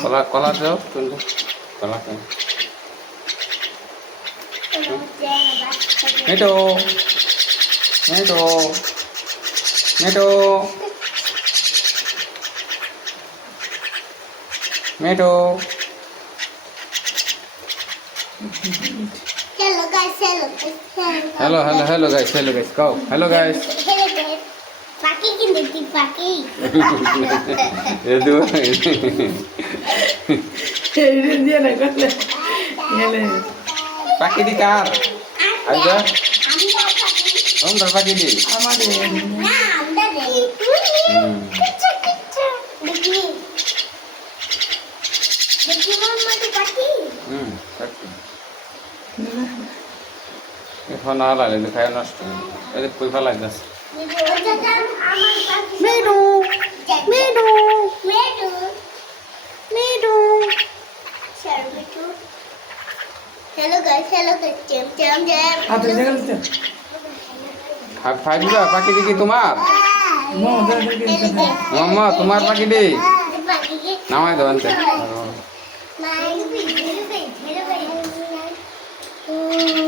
কলা কলা দাও কিন্তু কলা খাই মেটো মেটো মেটো মেটো Hello guys, hello guys, go hello guys. Hello guys. Paki kinti paki. Itu dia nak kata. Ele. pakai di kar. Aja. Om pakai di. Amade. Nah, udah deh. Kecil. Deki. Deki mama tu paki. Pakai. এখন আর লাগে খায় নষ্ট এদের কই ফেলা যাচ্ছে Medu. Medu. Medu. Medu. Hello guys, jam. Ada jangan tu. ফাইজুরা পাখি দেখি তোমার Mau dah dah. মাম্মা তোমার পাখি দে নামাই দাও আনতে Nice.